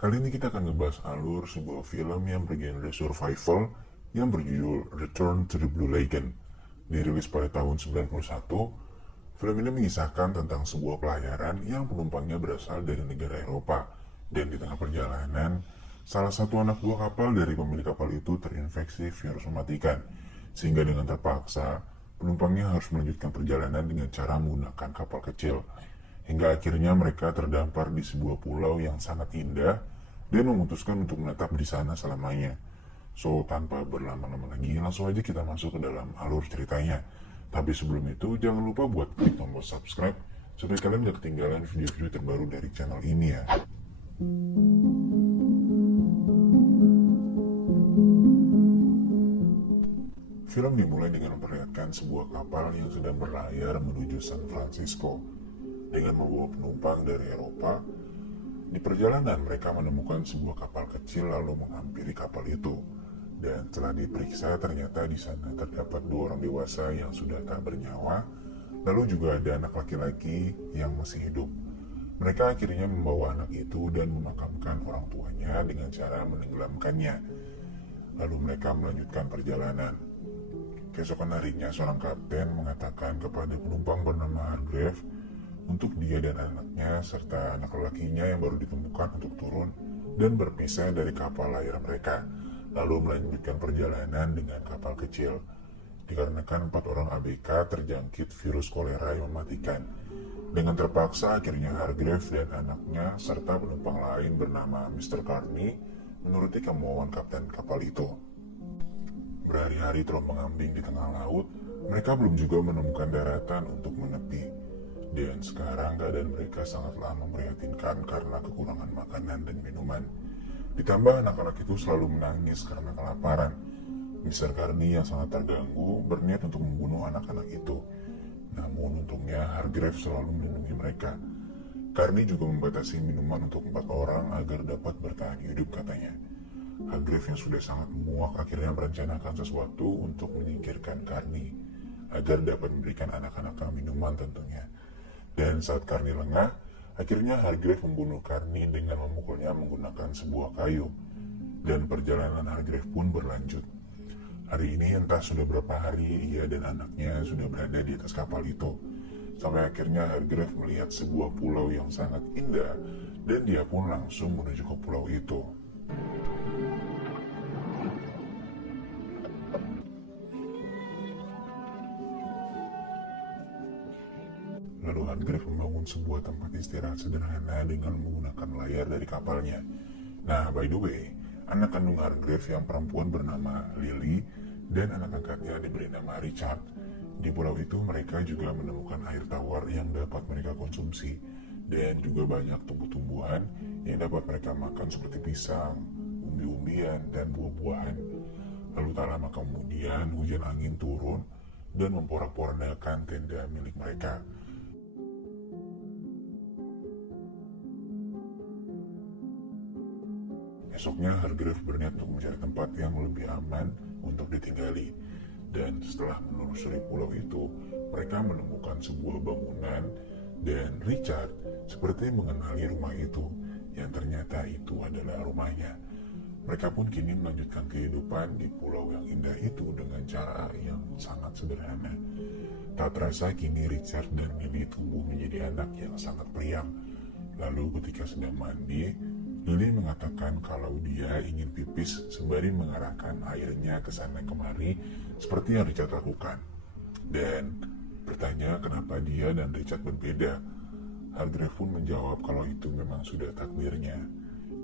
Kali ini kita akan ngebahas alur sebuah film yang bergenre survival yang berjudul Return to the Blue Lagoon. Dirilis pada tahun 91, film ini mengisahkan tentang sebuah pelayaran yang penumpangnya berasal dari negara Eropa. Dan di tengah perjalanan, salah satu anak buah kapal dari pemilik kapal itu terinfeksi virus mematikan. Sehingga dengan terpaksa, penumpangnya harus melanjutkan perjalanan dengan cara menggunakan kapal kecil. Hingga akhirnya mereka terdampar di sebuah pulau yang sangat indah dan memutuskan untuk menetap di sana selamanya. So, tanpa berlama-lama lagi, langsung aja kita masuk ke dalam alur ceritanya. Tapi sebelum itu, jangan lupa buat klik tombol subscribe supaya kalian gak ketinggalan video-video terbaru dari channel ini ya. Film dimulai dengan memperlihatkan sebuah kapal yang sedang berlayar menuju San Francisco dengan membawa penumpang dari Eropa. Di perjalanan mereka menemukan sebuah kapal kecil lalu menghampiri kapal itu. Dan setelah diperiksa ternyata di sana terdapat 2 orang dewasa yang sudah tak bernyawa. Lalu juga ada anak laki-laki yang masih hidup. Mereka akhirnya membawa anak itu dan memakamkan orang tuanya dengan cara menenggelamkannya. Lalu mereka melanjutkan perjalanan. Keesokan harinya seorang kapten mengatakan kepada penumpang bernama Hargrave untuk dia dan anaknya serta anak lelakinya yang baru ditemukan untuk turun dan berpisah dari kapal layar mereka, lalu melanjutkan perjalanan dengan kapal kecil. Dikarenakan 4 orang ABK terjangkit virus kolera yang mematikan. Dengan terpaksa akhirnya Hargrave dan anaknya serta penumpang lain bernama Mr. Carney menuruti kemauan kapten kapal itu. Berhari-hari terombang-ambing di tengah laut, mereka belum juga menemukan daratan untuk menepi. Dan sekarang keadaan mereka sangatlah memprihatinkan karena kekurangan makanan dan minuman. Ditambah anak-anak itu selalu menangis karena kelaparan. Mr. Carney yang sangat terganggu berniat untuk membunuh anak-anak itu. Namun untungnya Hargrave selalu melindungi mereka. Carney juga membatasi minuman untuk 4 orang agar dapat bertahan hidup katanya. Hargrave yang sudah sangat muak akhirnya merencanakan sesuatu untuk menyingkirkan Carney agar dapat memberikan anak-anak minuman tentunya. Dan saat Carney lengah, akhirnya Hargrave membunuh Carney dengan memukulnya menggunakan sebuah kayu. Dan perjalanan Hargrave pun berlanjut. Hari ini entah sudah berapa hari ia dan anaknya sudah berada di atas kapal itu. Sampai akhirnya Hargrave melihat sebuah pulau yang sangat indah dan dia pun langsung menuju ke pulau itu. Lalu Hargrave membangun sebuah tempat istirahat sederhana dengan menggunakan layar dari kapalnya. Nah, by the way, anak kandung Hargrave yang perempuan bernama Lily dan anak angkatnya diberi nama Richard. Di pulau itu mereka juga menemukan air tawar yang dapat mereka konsumsi dan juga banyak tumbuh-tumbuhan yang dapat mereka makan seperti pisang, umbi-umbian, dan buah-buahan. Lalu tak lama kemudian hujan angin turun dan memporak-porandakan tenda milik mereka. Esoknya Hargrave berniat untuk mencari tempat yang lebih aman untuk ditinggali. Dan setelah menelusuri pulau itu, mereka menemukan sebuah bangunan dan Richard seperti mengenali rumah itu, yang ternyata itu adalah rumahnya. Mereka pun kini melanjutkan kehidupan di pulau yang indah itu dengan cara yang sangat sederhana. Tak terasa kini Richard dan Lily tumbuh menjadi anak yang sangat periang. Lalu ketika sedang mandi, Lily mengatakan kalau dia ingin pipis sembari mengarahkan airnya ke sana kemari seperti yang Richard lakukan. Dan bertanya kenapa dia dan Richard berbeda. Hargrave pun menjawab kalau itu memang sudah takdirnya.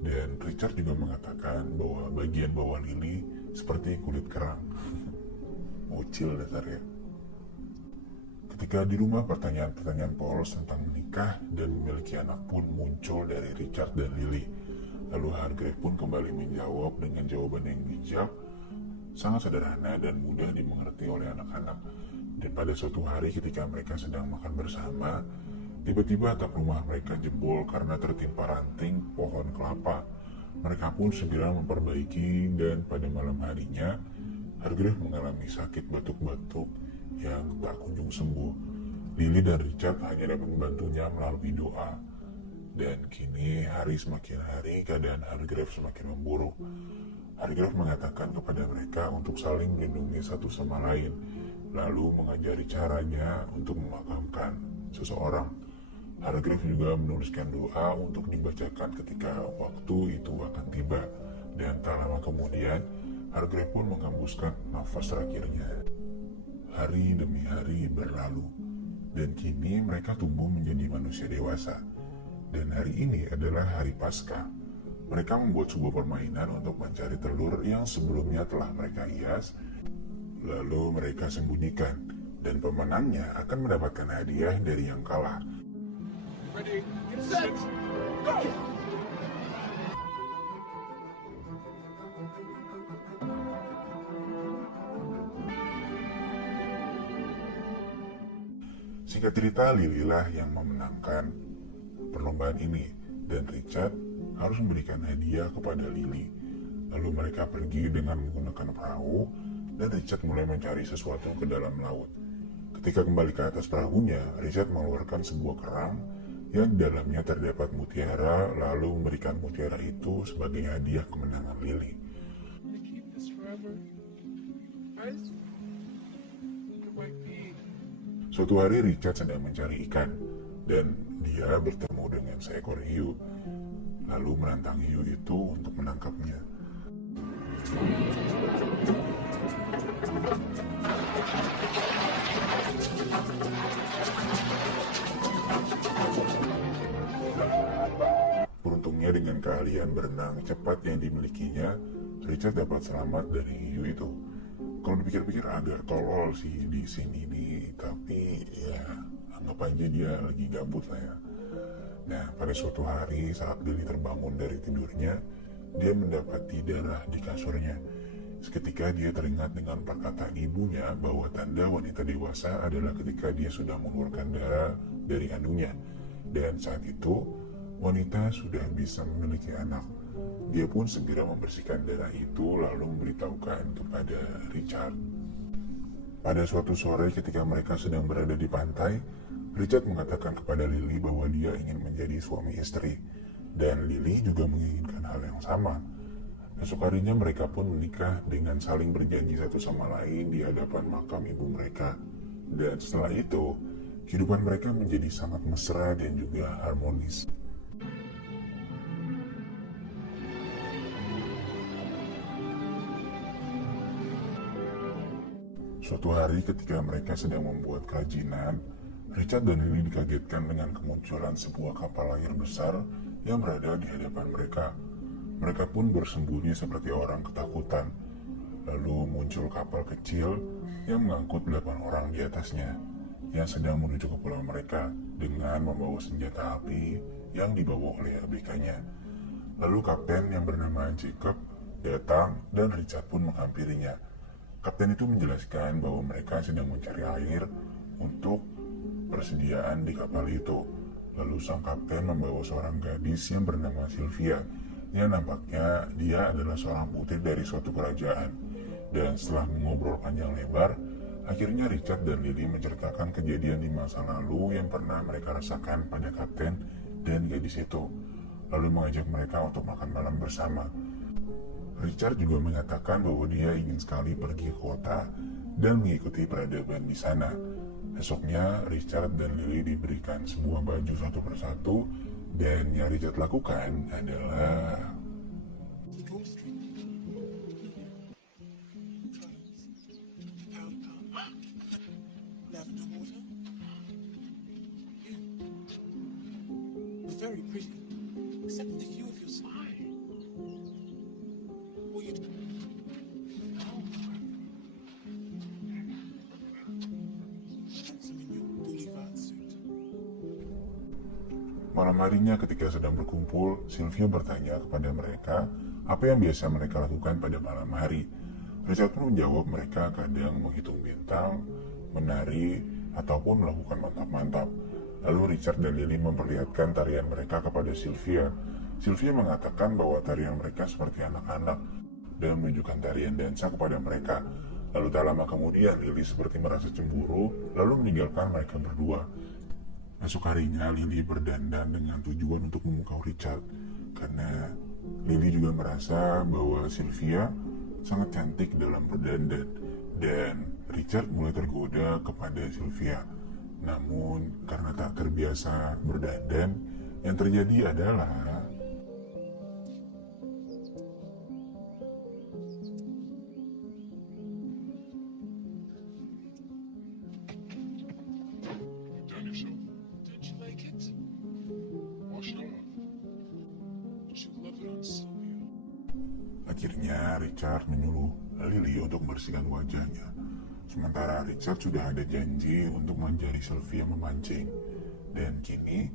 Dan Richard juga mengatakan bahwa bagian bawah Lily seperti kulit kerang. Bocil dasarnya. Ketika di rumah, pertanyaan-pertanyaan polos tentang menikah dan memiliki anak pun muncul dari Richard dan Lily. Lalu Hargrave pun kembali menjawab dengan jawaban yang bijak, sangat sederhana dan mudah dimengerti oleh anak-anak. Dan pada suatu hari ketika mereka sedang makan bersama, tiba-tiba atap rumah mereka jebol karena tertimpa ranting pohon kelapa. Mereka pun segera memperbaiki dan pada malam harinya, Hargrave mengalami sakit batuk-batuk yang tak kunjung sembuh. Lily dan Richard hanya dapat membantunya melalui doa. Dan kini hari semakin hari keadaan Hargrave semakin memburuk. Hargrave mengatakan kepada mereka untuk saling melindungi satu sama lain, lalu mengajari caranya untuk memakamkan seseorang. Hargrave juga menuliskan doa untuk dibacakan ketika waktu itu akan tiba. Dan tak lama kemudian, Hargrave pun menghembuskan nafas terakhirnya. Hari demi hari berlalu, dan kini mereka tumbuh menjadi manusia dewasa. Dan hari ini adalah hari Paskah. Mereka membuat sebuah permainan untuk mencari telur yang sebelumnya telah mereka hias, lalu mereka sembunyikan, dan pemenangnya akan mendapatkan hadiah dari yang kalah. Ready, get set, go! Singkat cerita, Lily lah yang memenangkan perlombaan ini, dan Richard harus memberikan hadiah kepada Lily. Lalu mereka pergi dengan menggunakan perahu, dan Richard mulai mencari sesuatu ke dalam laut. Ketika kembali ke atas perahunya, Richard mengeluarkan sebuah kerang yang di dalamnya terdapat mutiara, lalu memberikan mutiara itu sebagai hadiah kemenangan Lily. Keep this forever, right? It might be. Suatu hari Richard sedang mencari ikan, dan dia bertemu dengan seekor hiu, lalu menantang hiu itu untuk menangkapnya. Beruntungnya dengan keahlian berenang cepat yang dimilikinya, Richard dapat selamat dari hiu itu. Kalau dipikir-pikir agak tolol sih di sini nih, tapi ya anggap aja dia lagi gabut lah ya. Nah, pada suatu hari saat Lily terbangun dari tidurnya, dia mendapati darah di kasurnya. Seketika dia teringat dengan perkataan ibunya bahwa tanda wanita dewasa adalah ketika dia sudah mengeluarkan darah dari kandungnya. Dan saat itu, wanita sudah bisa memiliki anak. Dia pun segera membersihkan darah itu lalu memberitahukan kepada Richard. Pada suatu sore ketika mereka sedang berada di pantai, Richard mengatakan kepada Lily bahwa dia ingin menjadi suami istri. Dan Lily juga menginginkan hal yang sama. Esok harinya mereka pun menikah dengan saling berjanji satu sama lain di hadapan makam ibu mereka. Dan setelah itu, kehidupan mereka menjadi sangat mesra dan juga harmonis. Suatu hari ketika mereka sedang membuat kerajinan, Richard dan Lily dikagetkan dengan kemunculan sebuah kapal layar besar yang berada di hadapan mereka. Mereka pun bersembunyi seperti orang ketakutan. Lalu muncul kapal kecil yang mengangkut 8 orang di atasnya, yang sedang menuju ke pulau mereka dengan membawa senjata api yang dibawa oleh ABK-nya. Lalu kapten yang bernama Jacob datang dan Richard pun menghampirinya. Kapten itu menjelaskan bahwa mereka sedang mencari air untuk persediaan di kapal itu. Lalu sang kapten membawa seorang gadis yang bernama Sylvia, yang nampaknya dia adalah seorang putri dari suatu kerajaan. Dan setelah mengobrol panjang lebar, akhirnya Richard dan Lily menceritakan kejadian di masa lalu yang pernah mereka rasakan pada kapten dan gadis itu, lalu mengajak mereka untuk makan malam bersama. Richard juga mengatakan bahwa dia ingin sekali pergi ke kota dan mengikuti peradaban di sana. Esoknya, Richard dan Lily diberikan sebuah baju satu persatu, dan yang Richard lakukan adalah Very pretty, except the hue of your spine. Well, you handsome in your boulevard suit. malam harinya ketika sedang berkumpul, Sylvia bertanya kepada mereka apa yang biasa mereka lakukan pada malam hari. Richard pun menjawab mereka kadang menghitung bintang, menari, ataupun melakukan mantap-mantap. Lalu Richard dan Lily memperlihatkan tarian mereka kepada Sylvia. Sylvia mengatakan bahwa tarian mereka seperti anak-anak dan menunjukkan tarian dansa kepada mereka. Lalu tak lama kemudian Lily seperti merasa cemburu, lalu meninggalkan mereka berdua. Esok harinya Lily berdandan dengan tujuan untuk memukau Richard, karena Lily juga merasa bahwa Sylvia sangat cantik dalam berdandan, dan Richard mulai tergoda kepada Sylvia. Namun karena tak terbiasa berdandan, yang terjadi adalah You've done yourself. Did you like it? Wash it off. Did you love it on Sylvia? akhirnya Richard menyuruh Lily untuk membersihkan wajahnya. Sementara Richard sudah ada janji untuk mengajari Sylvia memancing. Dan kini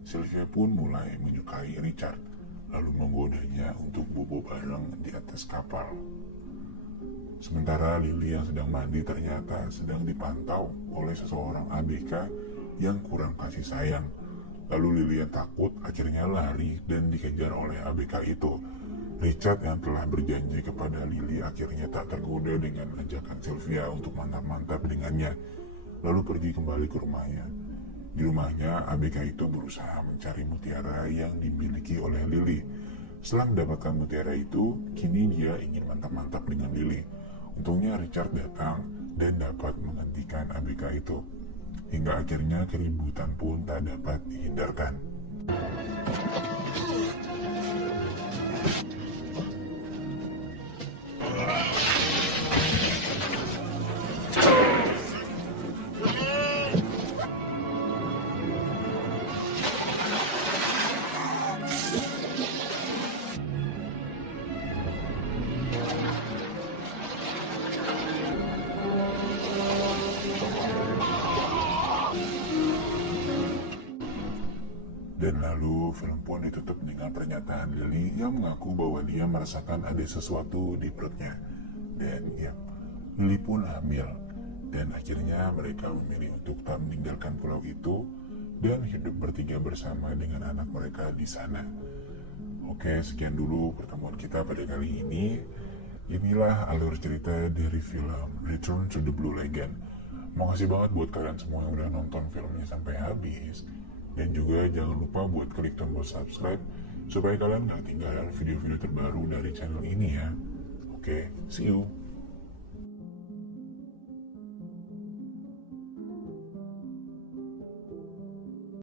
Sylvia pun mulai menyukai Richard, lalu menggodanya untuk bobo bareng di atas kapal. Sementara Lily yang sedang mandi ternyata sedang dipantau oleh seseorang ABK yang kurang kasih sayang. Lalu Lily yang takut akhirnya lari dan dikejar oleh ABK itu. Richard yang telah berjanji kepada Lily akhirnya tak tergoda dengan ajakan Sylvia untuk mantap-mantap dengannya, lalu pergi kembali ke rumahnya. Di rumahnya, ABK itu berusaha mencari mutiara yang dimiliki oleh Lily. Setelah mendapatkan mutiara itu, kini dia ingin mantap-mantap dengan Lily. Untungnya Richard datang dan dapat menghentikan ABK itu. Hingga akhirnya keributan pun tak dapat dihindarkan. Dan lalu film pun ditutup dengan pernyataan Lily yang mengaku bahwa dia merasakan ada sesuatu di perutnya. Dan ya, Lily pun hamil. Dan akhirnya mereka memilih untuk tak meninggalkan pulau itu dan hidup bertiga bersama dengan anak mereka di sana. Oke, sekian dulu pertemuan kita pada kali ini. Inilah alur cerita dari film Return to the Blue Lagoon. Makasih banget buat kalian semua yang udah nonton filmnya sampai habis. Dan juga jangan lupa buat klik tombol subscribe supaya kalian gak ketinggalan video-video terbaru dari channel ini ya. Oke, see you.